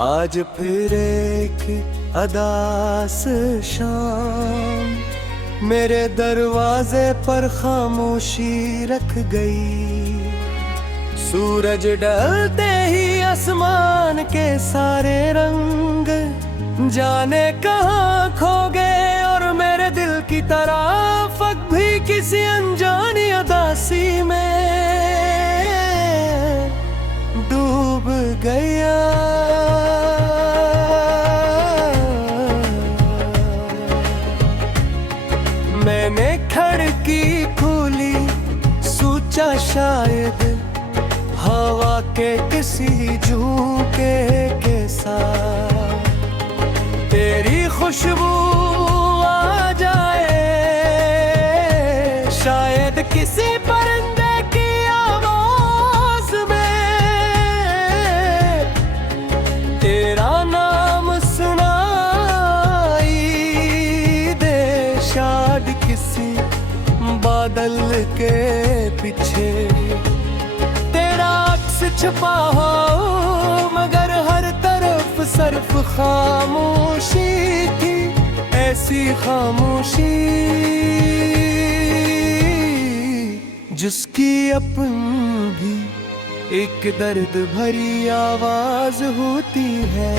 आज फिर एक अदास शाम मेरे दरवाजे पर खामोशी रख गई। सूरज ढलते ही आसमान के सारे रंग जाने कहाँ खो गए और मेरे दिल की तराफक भी किसी अनजानी उदासी में डूब गया। मैंने खिड़की खोली, सोचा शायद हवा के किसी झोंके के साथ तेरी खुशबू आ जाए, शायद किसी परिंदे की आवाज में तेरा नाम सुनाई दे, शायद किसी बादल के पीछे तेरा अक्स छुपा हो, मगर हर तरफ सिर्फ खामोशी थी, ऐसी खामोशी जिसकी अपनी भी एक दर्द भरी आवाज होती है।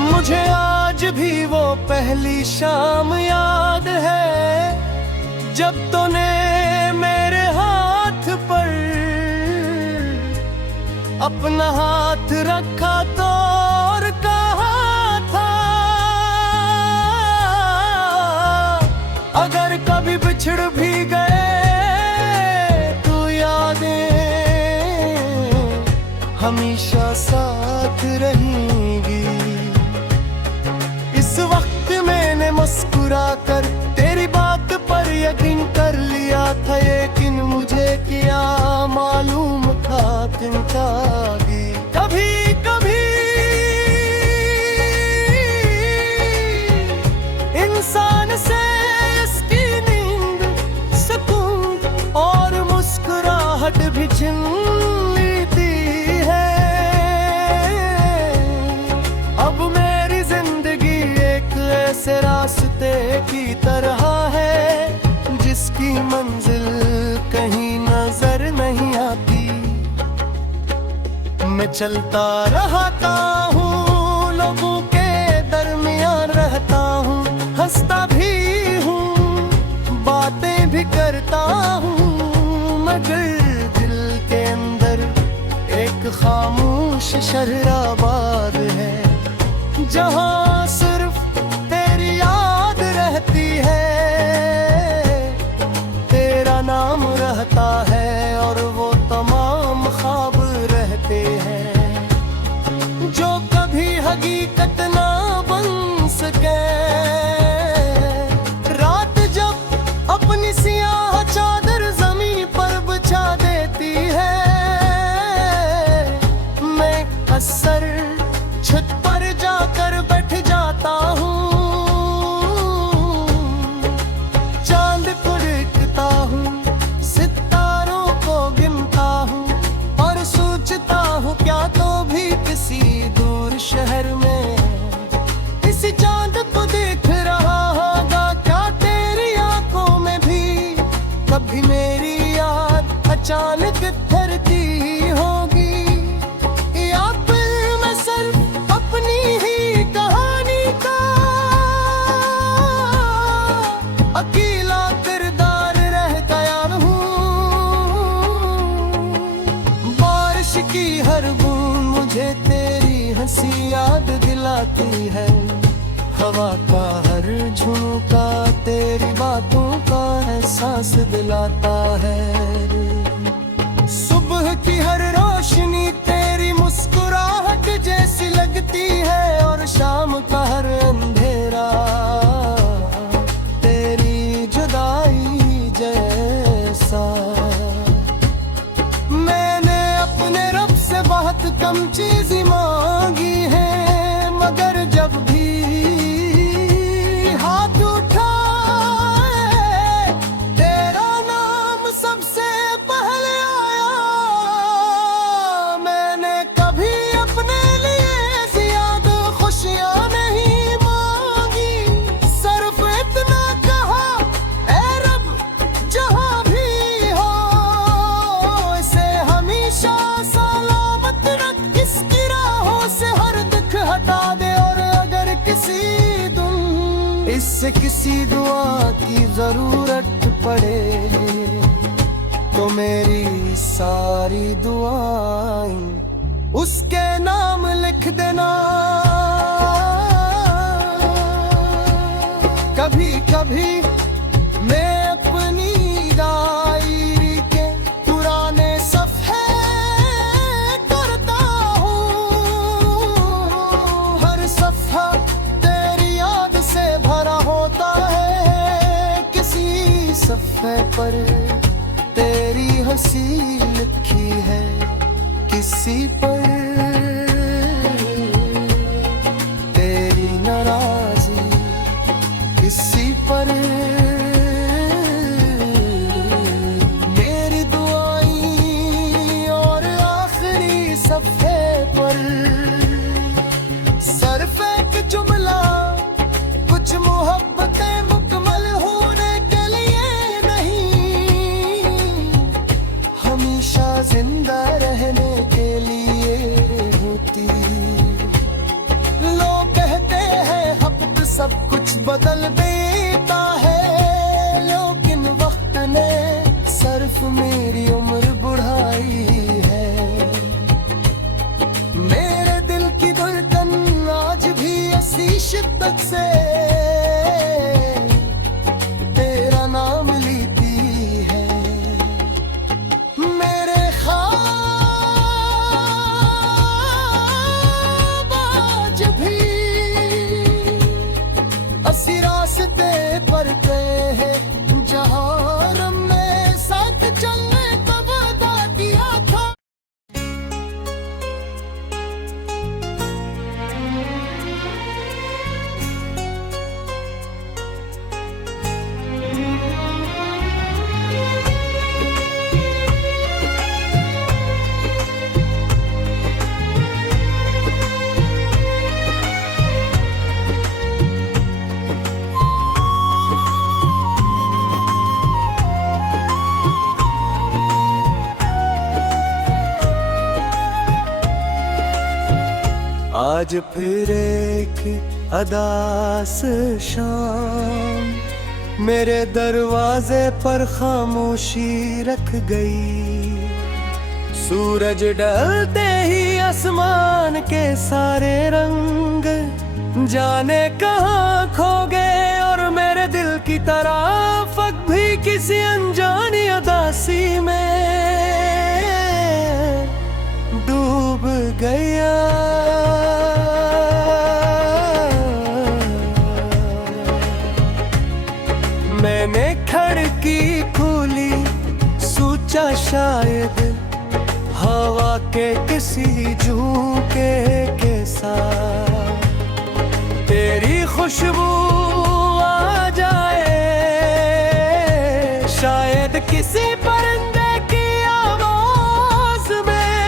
मुझे आज भी वो पहली शाम याद है जब तूने मेरे हाथ पर अपना हाथ रखा तो और कहा था, अगर कभी बिछड़ भी गए तो यादें हमेशा साथ रहेंगी। इस वक्त मैंने मुस्कुरा कर तेरी बात पर यकीन कर लिया था, लेकिन मुझे क्या मालूम था तिनचागी कभी कभी इंसान से इसकी नींद, सुकून और मुस्कुराहट भी छिन लेती है। अब मेरी जिंदगी ऐसे रास्ते की तरह है जिसकी मंजिल कहीं नजर नहीं आती। मैं चलता रहता हूँ, लोगों के दरमियान रहता हूँ, हंसता भी हूँ, बातें भी करता हूँ, मगर दिल के अंदर एक खामोश शहराबाद है जहाँ सिर्फ तेरी याद रहती है, तेरा नाम रहता है और वो तमाम ख्वाब रहते हैं जो कभी हकीकत ना बन सके। रात जब अपनी सियाह चादर जमीन पर बिछा देती है, मैं असर छत पर जाकर बैठ जाता हूँ, चांद को देखता हूँ, सितारों को गिनता हूँ और सोचता हूँ क्या तो भी किसी दूर शहर में इसी चांद को देख रहा होगा, क्या तेरी आंखों में भी कभी मेरी याद अचानक ठहरती होगी, या फिर मैं सिर्फ अपनी ही कहानी का अकेला किरदार रह गया हूँ। बारिश की हर बूंद मुझे तेरी हंसी याद दिलाती है, हवा का हर झोंका तेरी बातों का एहसास दिलाता है। सुबह की हर रोशनी तेरी मुस्कुराहट जैसी लगती है और शाम का हर अंधेरा तेरी जुदाई जैसा। मैंने अपने रब से बहुत कम चीज़ मांगी है, से किसी दुआ की जरूरत पड़े तो मेरी सारी दुआएं उसके नाम लिख देना। कभी कभी मैं अपनी डायरी के पुराने सफ़े करता हूँ। हर सफ़ा तेरी याद से भरा होता है, किसी सफ़े पर तेरी हंसी लिखी है, किसी पर तेरी नाराज़ी, किसी पर मेरी दुआएं और आखिरी सफ़े पर सिर्फ एक जुमला, कुछ मोहब्बतें मुकम्मल होने के लिए नहीं, हमेशा जिंदा रहने के लिए होती। लोग कहते हैं वक्त सब कुछ बदल देता है, लेकिन वक्त ने सिर्फ मेरी उम्र बढ़ाई है। मेरे दिल की धड़कन आज भी ऐसी शिद्दत से तेरा नाम लेती है। मेरे ख्वाब आज भी ऐसी रास्ते पर गए हैं जहाँ हमने साथ चलने का वादा किया था। आज फिर एक अदास शाम मेरे दरवाजे पर खामोशी रख गई। सूरज ढलते ही आसमान के सारे रंग जाने कहाँ खो गए, और मेरे दिल की तराफक भी किसी अनजानी उदासी में डूब गया। मैंने खिड़की खोली, सोचा शायद हवा के किसी झोंके के साथ तेरी खुशबू आ जाए, शायद किसी परिंदे की आवाज में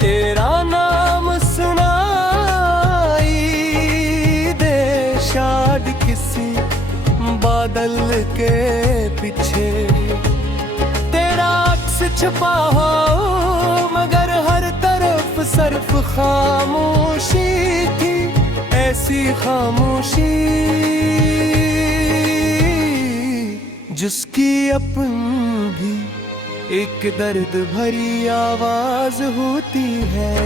तेरा नाम सुनाई दे, शायद किसी बादल के पीछे तेरा अक्स छुपा हो, मगर हर तरफ सिर्फ खामोशी थी, ऐसी खामोशी जिसकी अपनी भी एक दर्द भरी आवाज होती है।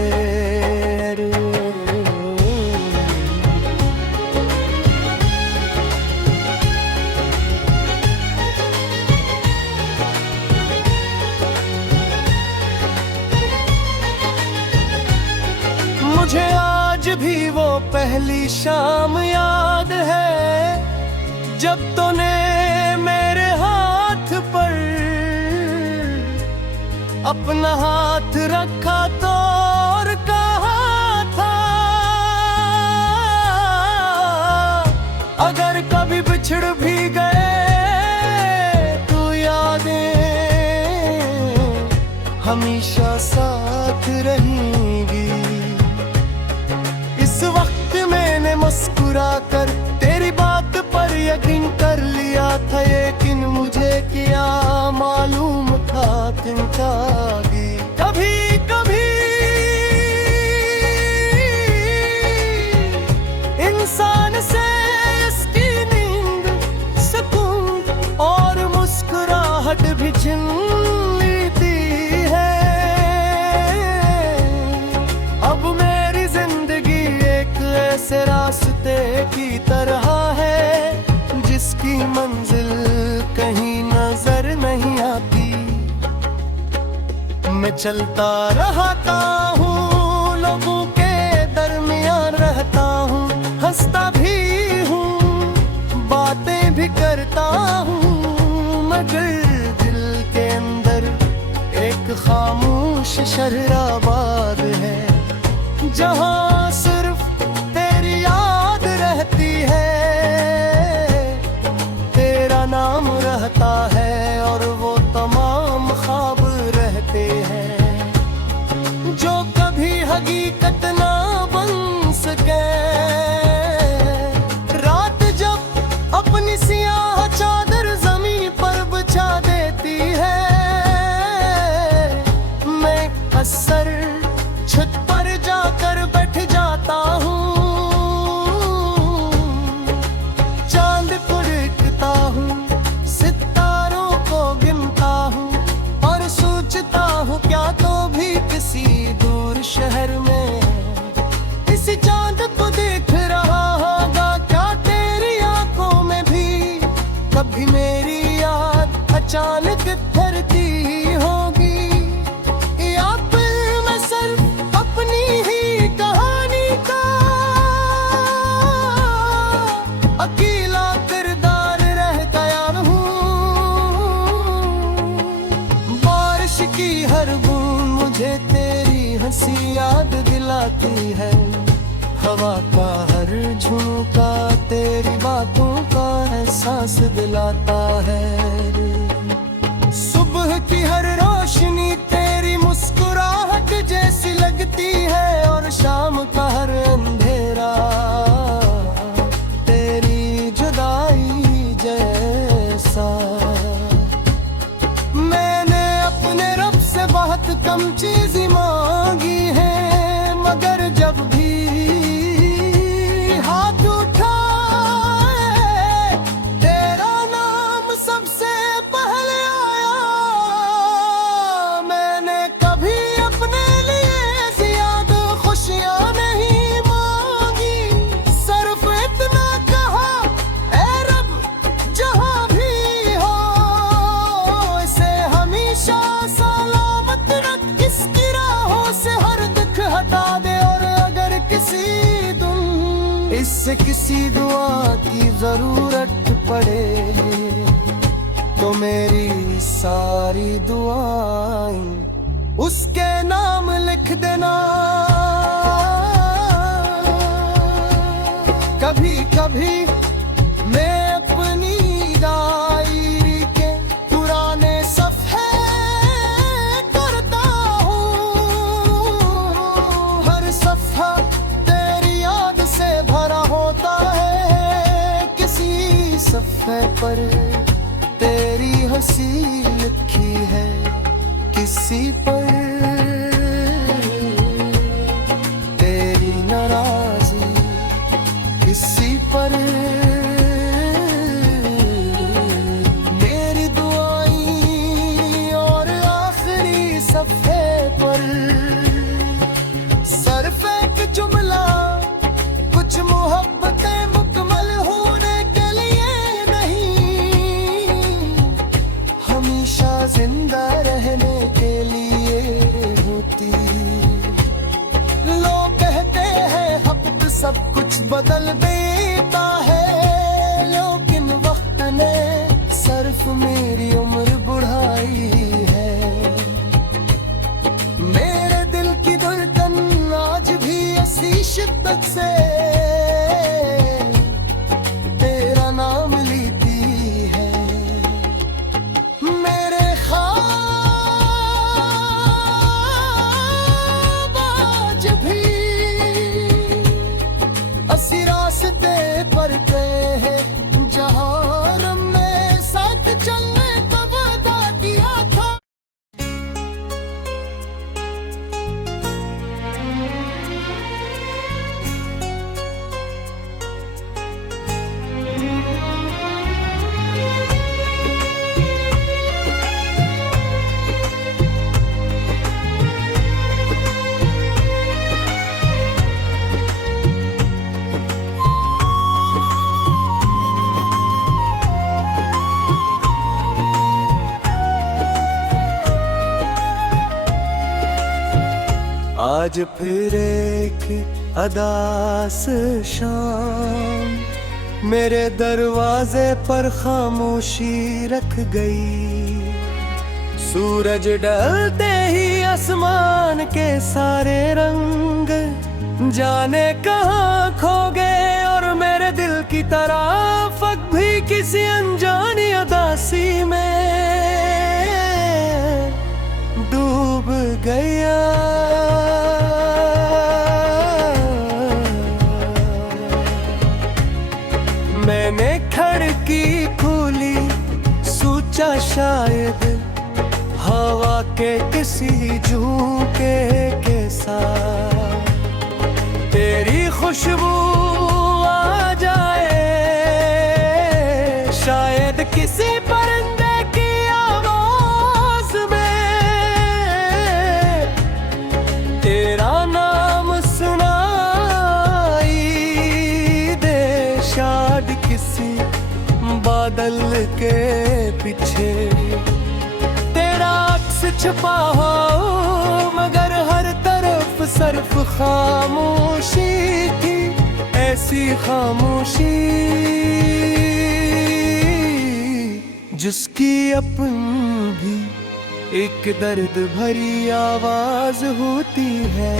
मुझे आज भी वो पहली शाम याद है जब तूने मेरे हाथ पर अपना हाथ रखा तो और कहा था, अगर कभी बिछड़ भी गए तो यादें हमेशा साथ रहेंगी। इस वक्त मैंने मुस्कुरा कर तेरी बात पर यकीन कर लिया था, लेकिन मुझे क्या मालूम था तुम जागी। कभी कभी इंसान मैं चलता रहता हूँ, लोगों के दरमियान रहता हूँ, हंसता भी हूँ, बातें भी करता हूँ, मगर दिल के अंदर एक खामोश शहराबाद है, जहाँ सिर्फ तेरी याद रहती है, तेरा नाम रहता है और वो तमाम ख्वाब रहते हैं जो कभी हकीकत ना बन सके। रात जब अपनी सियाह चादर जमीन पर बिछा देती है, मैं अक्सर छत पर जाकर बैठ जाता हूँ, चांद को देखता हूँ, सितारों को गिनता हूँ और सोचता हूँ क्या तो भी किसी दूर शहर में इसी चांद को देख रहा होगा क्या तेरी आंखों में भी कभी मेरी याद अचानक ठहरती होगी, या फिर मैं सिर्फ अपनी ही कहानी का अकेला किरदार रह गया हूँ। बारिश की हर बूंद मुझे तेरी हंसी याद दिलाती है, हवा का हर झोंका तेरी बातों का एहसास दिलाता है, सुबह की हर रोशनी तेरी मुस्कुराहट जैसी लगती है और शाम का हर अंधेरा तेरी जुदाई जैसा। मैंने अपने रब से बहुत कम चीज़ें मांगी है, मगर जब भी हाथ उठाए तेरा नाम सबसे पहले आया। मैंने कभी अपने लिए ज्यादा खुशियाँ नहीं मांगी, सिर्फ इतना कहा ऐ रब जहाँ भी हो इसे हमेशा सलामत रख, इसकी राहों से हर दुख हटा दे, और अगर इससे किसी दुआ की जरूरत पड़े तो मेरी सारी दुआएं उसके नाम लिख देना। कभी कभी मैं अपनी डायरी के पुराने सफ़े करता हूँ, हर सफ़ा तेरी याद से भरा होता है, किसी सफ़े पर तेरी हंसी लिखी है, किसी पर तेरी नाराज़ी, किसी पर मेरी दुआएं, और आखिरी सफ़े पर सिर्फ एक जुमला, कुछ मोहब्बतें मुकम्मल होने के लिए नहीं, हमेशा जिंदा रहने के लिए होती। लोग कहते हैं वक्त सब कुछ बदल देता है, लेकिन वक्त ने सिर्फ मेरी उम्र बढ़ाई है। मेरे दिल की धड़कन आज भी ऐसी शिद्दत से तेरा नाम लेती है। मेरे ख्वाब आज भी असी रास आज फिर एक अदास शाम मेरे दरवाजे पर खामोशी रख गई। सूरज ढलते ही आसमान के सारे रंग जाने कहाँ खो गए और मेरे दिल की तराफक भी किसी अनजानी उदासी में डूब गया। मैंने खिड़की खोली, सोचा शायद हवा के किसी झोंके के साथ तेरी खुशबू आ जाए, शायद किसी परिंदे की आवाज में तेरा नाम सुनाई दे, शायद किसी बादल के पीछे तेरा अक्स छुपा हो, मगर हर तरफ सिर्फ खामोशी थी, ऐसी खामोशी जिसकी अपनी भी एक दर्द भरी आवाज होती है।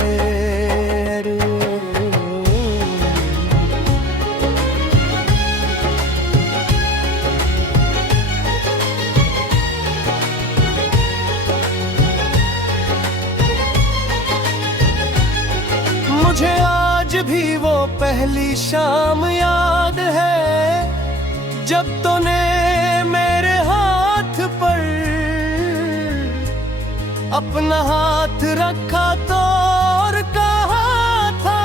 मुझे आज भी वो पहली शाम याद है जब तूने मेरे हाथ पर अपना हाथ रखा तो और कहा था,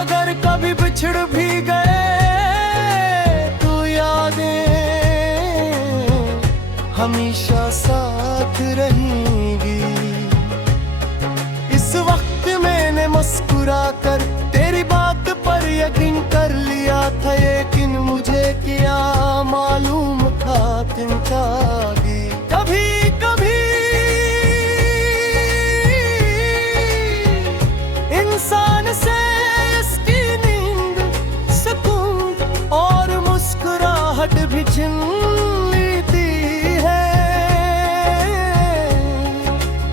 अगर कभी बिछड़ भी गए तो यादें हमेशा साथ रहेंगी। इस वक्त मैंने मुस्कुरा कर तेरी बात पर यकीन कर लिया था, लेकिन मुझे क्या मालूम था चिंता भी कभी कभी इंसान से इसकी नींद, सुकून और मुस्कुराहट भी छिन लेती है।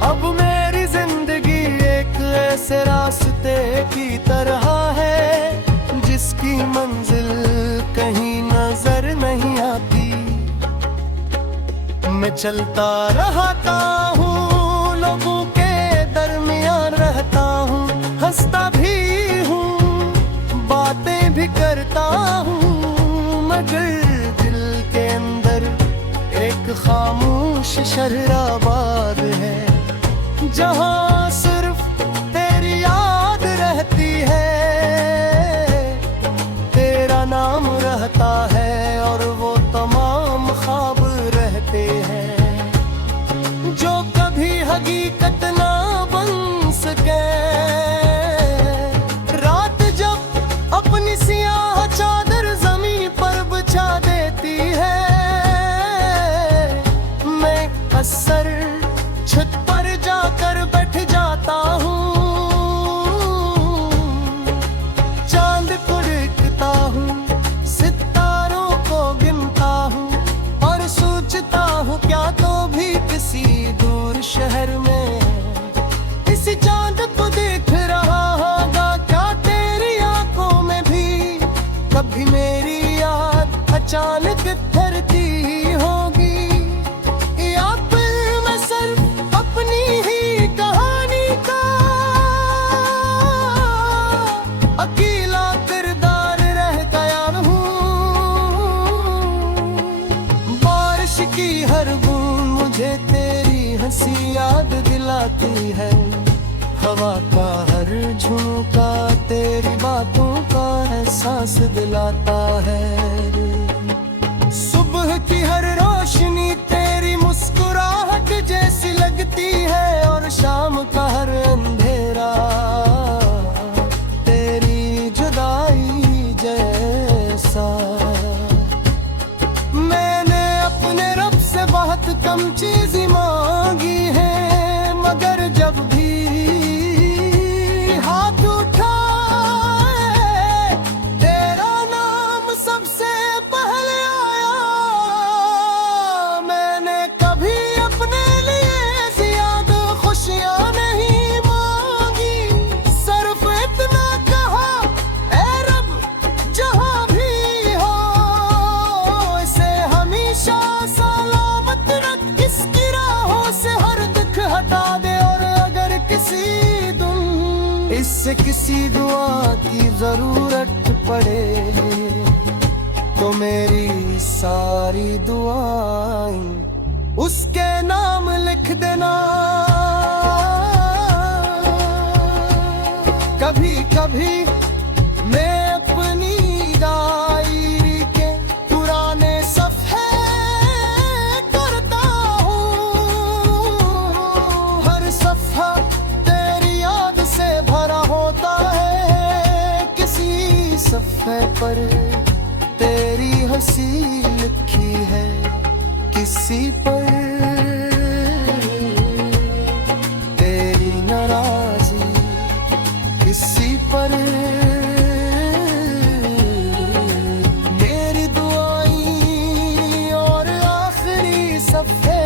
अब मेरी जिंदगी एक ऐसे रास्ते की तरह है जिसकी मंजिल कहीं नजर नहीं आती। मैं चलता रहता हूँ, लोगों के दरमियान रहता हूँ, हंसता भी हूँ, बातें भी करता हूँ, मगर दिल के अंदर एक खामोश शहराबाद है जहाँ सिर्फ तेरी याद रहती है, तेरा नाम रहता है और वो तमाम ख्वाब रहते हैं जो कभी हकीकत ना बन सके। रात जब अपनी सियाह चादर जमीन पर बिछा देती है, मैं अक्सर छत पर जाकर बैठ जाता हूँ, चांद को देखता हूँ, सितारों को गिनता हूँ और सोचता हूँ क्या तो भी किसी दूर शहर में इसी चांद को देख रहा होगा, क्या तेरी आंखों में भी कभी मेरी याद अचानक ठहरती होगी, या फिर मैं सिर्फ अपनी ही कहानी का अकेला किरदार रह गया हूँ। बारिश की हर बूंद मुझे तेरी हंसी याद दिलाती है, हवा का हर झोंका तेरी बातों का एहसास दिलाता है। सुबह की हर रोशनी तेरी मुस्कुराहट जैसी लगती है और शाम का हर अंधेरा तेरी जुदाई जैसा। मैंने अपने रब से बहुत कम चीज़ मांगी है, से किसी दुआ की जरूरत पड़े तो मेरी सारी दुआएं उसके नाम लिख देना। कभी कभी मैं अपनी डायरी के पुराने सफ़े करता हूँ। हर सफ़ा तेरी याद से भरा होता है, किसी सफ़े पर तेरी हंसी लिखी है, किसी पर तेरी नाराज़ी, किसी पर मेरी दुआएं और आखिरी सफ़े